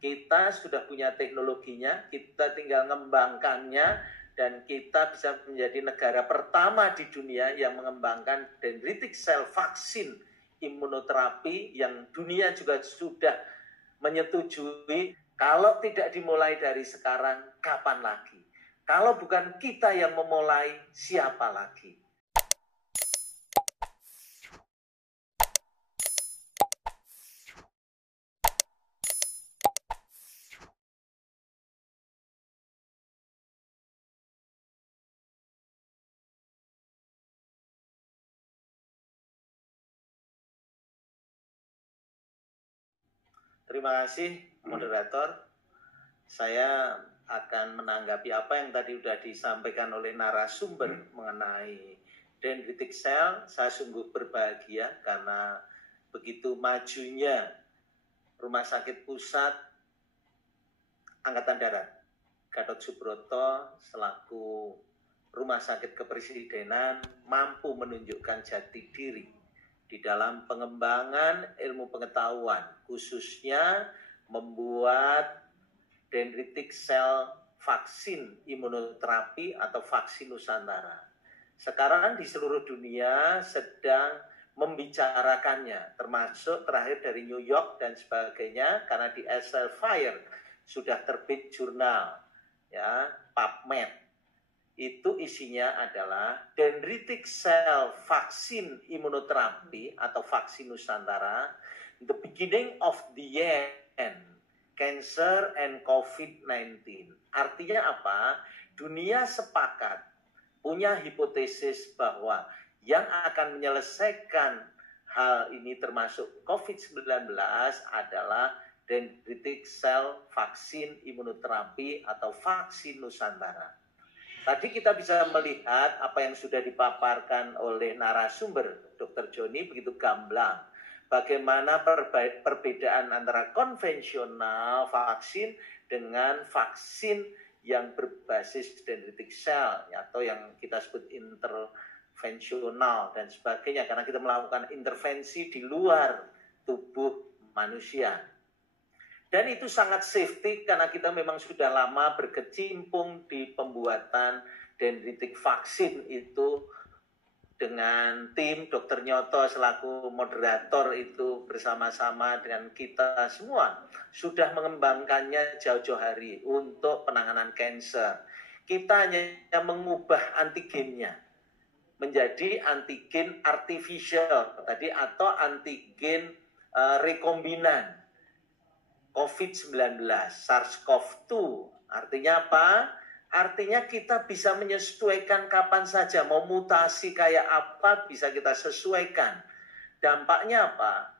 Kita sudah punya teknologinya, kita tinggal mengembangkannya, dan kita bisa menjadi negara pertama di dunia yang mengembangkan dendritic cell vaksin imunoterapi yang dunia juga sudah menyetujui. Kalau tidak dimulai dari sekarang, kapan lagi? Kalau bukan kita yang memulai, siapa lagi? Terima kasih, moderator. Saya akan menanggapi apa yang tadi sudah disampaikan oleh narasumber mengenai dendritic cell. Saya sungguh berbahagia karena begitu majunya Rumah Sakit Pusat Angkatan Darat Gatot Subroto selaku Rumah Sakit Kepresidenan mampu menunjukkan jati diri di dalam pengembangan ilmu pengetahuan, khususnya membuat dendritic cell vaksin imunoterapi atau vaksin Nusantara. Sekarang di seluruh dunia sedang membicarakannya, termasuk terakhir dari New York dan sebagainya, karena di Elsevier sudah terbit jurnal, ya, PubMed. Itu isinya adalah dendritic cell vaksin imunoterapi atau vaksin Nusantara, the beginning of the end, cancer and COVID-19. Artinya apa? Dunia sepakat, punya hipotesis bahwa yang akan menyelesaikan hal ini termasuk COVID-19 adalah dendritic cell vaksin imunoterapi atau vaksin Nusantara. Tadi kita bisa melihat apa yang sudah dipaparkan oleh narasumber Dr. Joni begitu gamblang. Bagaimana perbedaan antara konvensional vaksin dengan vaksin yang berbasis dendritic cell atau yang kita sebut intervensional dan sebagainya, karena kita melakukan intervensi di luar tubuh manusia. Dan itu sangat safety karena kita memang sudah lama berkecimpung di pembuatan dendritic vaksin itu dengan tim Dr. Nyoto selaku moderator itu bersama-sama dengan kita semua sudah mengembangkannya jauh-jauh hari untuk penanganan kanker. Kita hanya mengubah antigennya menjadi antigen artificial tadi atau antigen rekombinan COVID-19, SARS-CoV-2. Artinya apa? Artinya kita bisa menyesuaikan kapan saja. Mau mutasi kayak apa bisa kita sesuaikan. Dampaknya apa?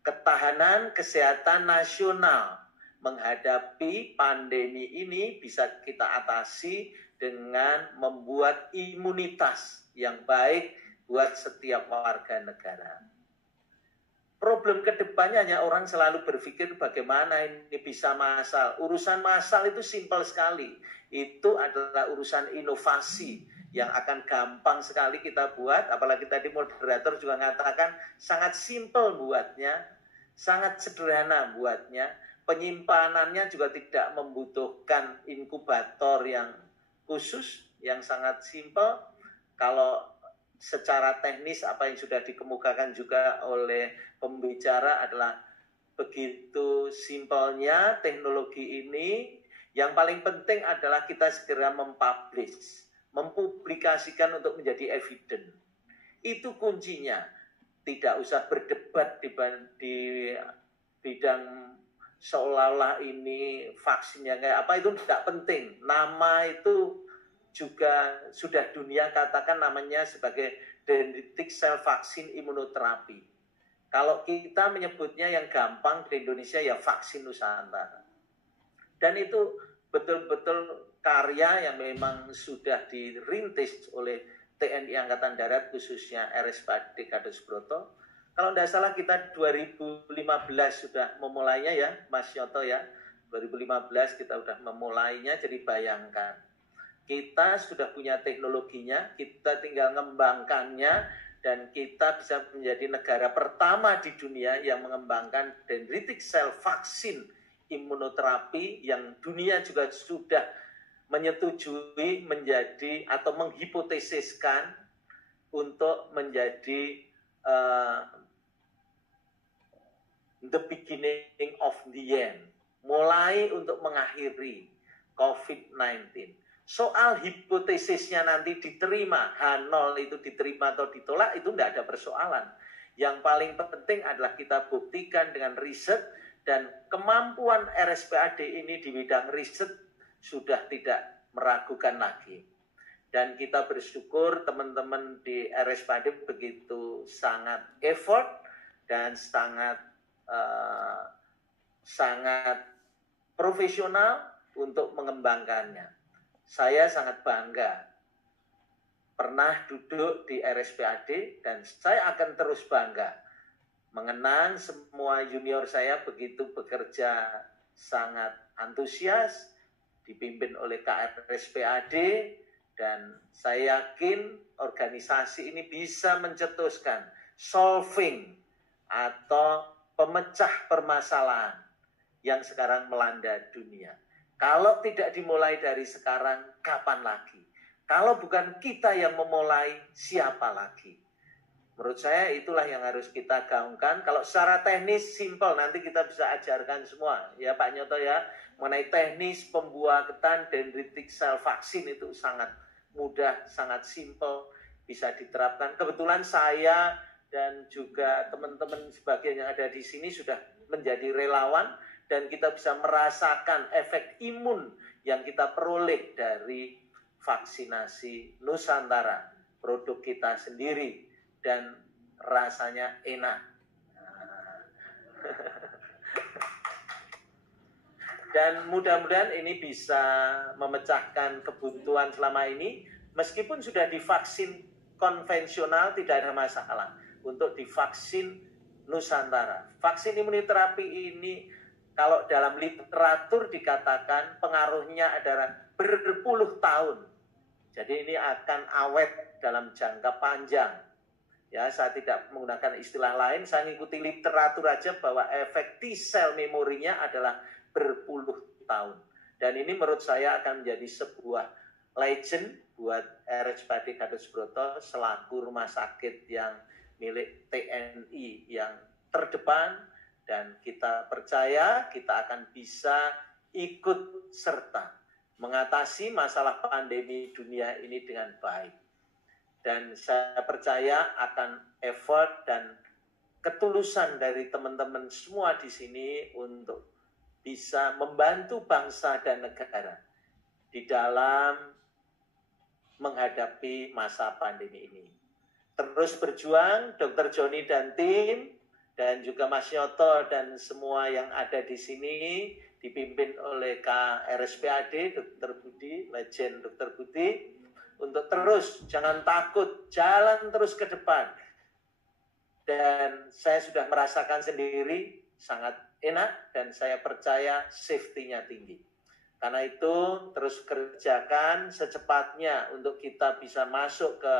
Ketahanan kesehatan nasional menghadapi pandemi ini bisa kita atasi dengan membuat imunitas yang baik buat setiap warga negara. Problem kedepannya hanya orang selalu berpikir bagaimana ini bisa massal. Urusan massal itu simpel sekali. Itu adalah urusan inovasi yang akan gampang sekali kita buat. Apalagi tadi moderator juga mengatakan sangat simpel buatnya, sangat sederhana buatnya. Penyimpanannya juga tidak membutuhkan inkubator yang khusus, yang sangat simpel. Kalau secara teknis apa yang sudah dikemukakan juga oleh pembicara adalah begitu simpelnya teknologi ini. Yang paling penting adalah kita segera mempublish, mempublikasikan untuk menjadi evidence. Itu kuncinya. Tidak usah berdebat di bidang seolah-olah ini vaksinnya kayak apa, itu tidak penting. Nama itu juga sudah dunia katakan namanya sebagai dendritic cell vaksin imunoterapi. Kalau kita menyebutnya yang gampang di Indonesia ya vaksin Nusantara. Dan itu betul-betul karya yang memang sudah dirintis oleh TNI Angkatan Darat khususnya RSPAD Gatot Subroto. Kalau tidak salah kita 2015 sudah memulainya ya Mas Yoto ya. 2015 kita sudah memulainya, jadi bayangkan. Kita sudah punya teknologinya, kita tinggal mengembangkannya, dan kita bisa menjadi negara pertama di dunia yang mengembangkan dendritic cell vaksin imunoterapi yang dunia juga sudah menyetujui menjadi atau menghipotesiskan untuk menjadi the beginning of the end, mulai untuk mengakhiri COVID-19. Soal hipotesisnya nanti diterima, H0 itu diterima atau ditolak, itu tidak ada persoalan. Yang paling penting adalah kita buktikan dengan riset, dan kemampuan RSPAD ini di bidang riset sudah tidak meragukan lagi. Dan kita bersyukur teman-teman di RSPAD begitu sangat effort dan sangat profesional untuk mengembangkannya. Saya sangat bangga pernah duduk di RSPAD, dan saya akan terus bangga mengenang semua junior saya begitu bekerja sangat antusias, dipimpin oleh KRSPAD, dan saya yakin organisasi ini bisa mencetuskan solving atau pemecah permasalahan yang sekarang melanda dunia. Kalau tidak dimulai dari sekarang, kapan lagi? Kalau bukan kita yang memulai, siapa lagi? Menurut saya itulah yang harus kita gaungkan. Kalau secara teknis simpel, nanti kita bisa ajarkan semua, ya Pak Nyoto ya, mengenai teknis pembuatan dendritic cell vaksin itu sangat mudah, sangat simpel, bisa diterapkan. Kebetulan saya dan juga teman-teman sebagian yang ada di sini sudah menjadi relawan, dan kita bisa merasakan efek imun yang kita peroleh dari vaksinasi Nusantara, produk kita sendiri, dan rasanya enak. Dan mudah-mudahan ini bisa memecahkan kebuntuan selama ini, meskipun sudah divaksin konvensional tidak ada masalah, untuk divaksin Nusantara. Vaksin imunoterapi ini kalau dalam literatur dikatakan pengaruhnya adalah berpuluh tahun. Jadi ini akan awet dalam jangka panjang. Ya, saya tidak menggunakan istilah lain, saya mengikuti literatur aja bahwa efek T-cell memorinya adalah berpuluh tahun. Dan ini menurut saya akan menjadi sebuah legend buat RSPAD Gatot Subroto selaku rumah sakit yang milik TNI yang terdepan, dan kita percaya kita akan bisa ikut serta mengatasi masalah pandemi dunia ini dengan baik. Dan saya percaya akan effort dan ketulusan dari teman-teman semua di sini untuk bisa membantu bangsa dan negara di dalam menghadapi masa pandemi ini. Terus berjuang, Dr. Joni dan tim, dan juga Mas Nyoto dan semua yang ada di sini, dipimpin oleh KRSPAD, Dr. Budi, legend Dr. Budi, untuk terus, jangan takut, jalan terus ke depan. Dan saya sudah merasakan sendiri, sangat enak, dan saya percaya safety-nya tinggi. Karena itu, terus kerjakan secepatnya untuk kita bisa masuk ke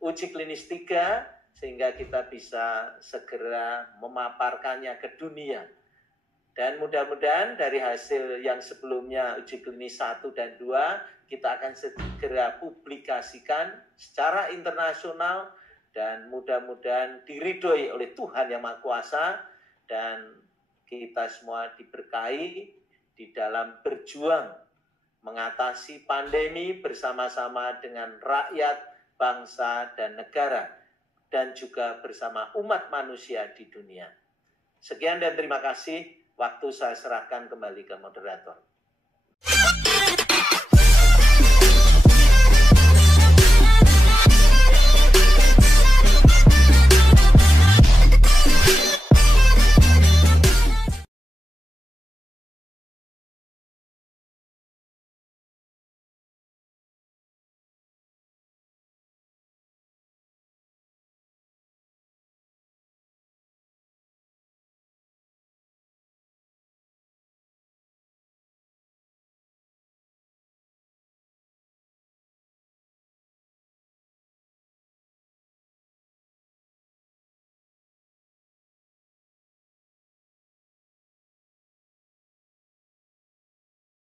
uji klinis 3, sehingga kita bisa segera memaparkannya ke dunia. Dan mudah-mudahan dari hasil yang sebelumnya uji klinis 1 dan 2, kita akan segera publikasikan secara internasional, dan mudah-mudahan diridhoi oleh Tuhan Yang Maha Kuasa, dan kita semua diberkahi di dalam berjuang mengatasi pandemi bersama-sama dengan rakyat, bangsa, dan negara, dan juga bersama umat manusia di dunia. Sekian dan terima kasih. Waktu saya serahkan kembali ke moderator.